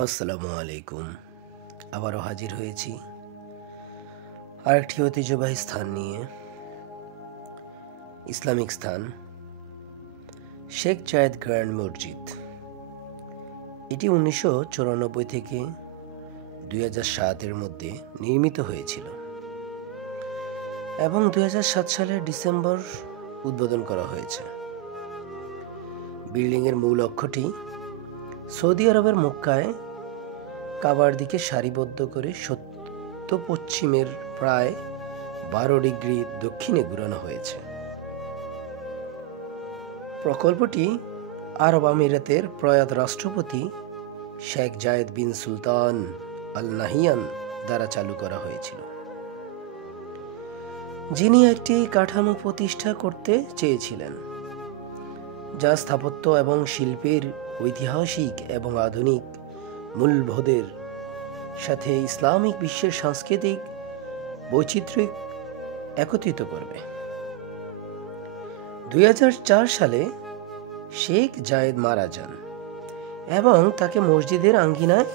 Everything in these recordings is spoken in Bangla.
আসসালামু আলাইকুম। আবারও হাজির হয়েছি আরেকটি ঐতিহ্যবাহী স্থান নিয়ে। ইসলামিক স্থান শেখ জায়েদ গ্র্যান্ড মসজিদ। এটি 1994 থেকে 2007-এর মধ্যে নির্মিত হয়েছিল এবং 2007 সালের ডিসেম্বর উদ্বোধন করা হয়েছে। বিল্ডিংয়ের মূল অক্ষটি সৌদি আরবের মক্কায় কাবার দিকে সারিবদ্ধ করে সত্য পশ্চিমের প্রায় 12 ডিগ্রি দক্ষিণে ঘুরানো হয়েছে। প্রকল্পটি আরব আমিরাতের প্রয়াত রাষ্ট্রপতি শেখ জায়েদ বিন সুলতান আল নাহিয়ান দ্বারা চালু করা হয়েছিল, যিনি একটি কাঠামো প্রতিষ্ঠা করতে চেয়েছিলেন যা স্থাপত্য এবং শিল্পের ঐতিহাসিক এবং আধুনিক মূল্যবোধের সাথে ইসলামিক বিশ্বের সাংস্কৃতিক বৈচিত্র্য একত্রিত করবে। 2004 সালে শেখ জায়েদ মারা যান এবং তাকে মসজিদের আঙ্গিনায়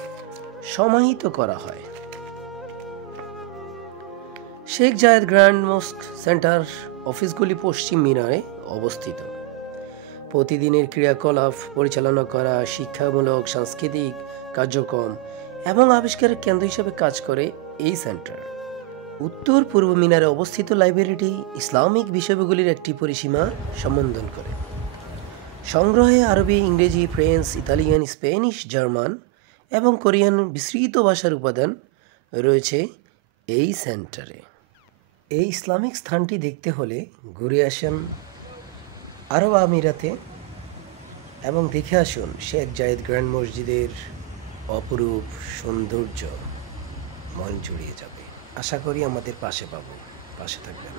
সমাহিত করা হয়। শেখ জায়েদ গ্র্যান্ড মস্ক সেন্টার অফিসগুলি পশ্চিম মিনারে অবস্থিত। প্রতিদিনের ক্রিয়াকলাপ পরিচালনা করা, শিক্ষামূলক, সাংস্কৃতিক কার্যক্রম এবং আবিষ্কারের কেন্দ্র হিসেবে কাজ করে এই সেন্টার। উত্তর পূর্ব মিনারে অবস্থিত লাইব্রেরিটি ইসলামিক বিষয়গুলির একটি পরিসীমা সম্বোধন করে। সংগ্রহে আরবি, ইংরেজি, ফ্রেঞ্চ, ইতালিয়ান, স্প্যানিশ, জার্মান এবং কোরিয়ান বিস্তৃত ভাষার উপাদান রয়েছে এই সেন্টারে। এই ইসলামিক স্থানটি দেখতে হলে ঘুরে আসেন আরব আমিরাতে এবং দেখে আসুন শেখ জায়েদ গ্র্যান্ড মসজিদের অপরূপ সৌন্দর্য। মন জুড়িয়ে যাবে। আশা করি আমাদের পাশে থাকবেন।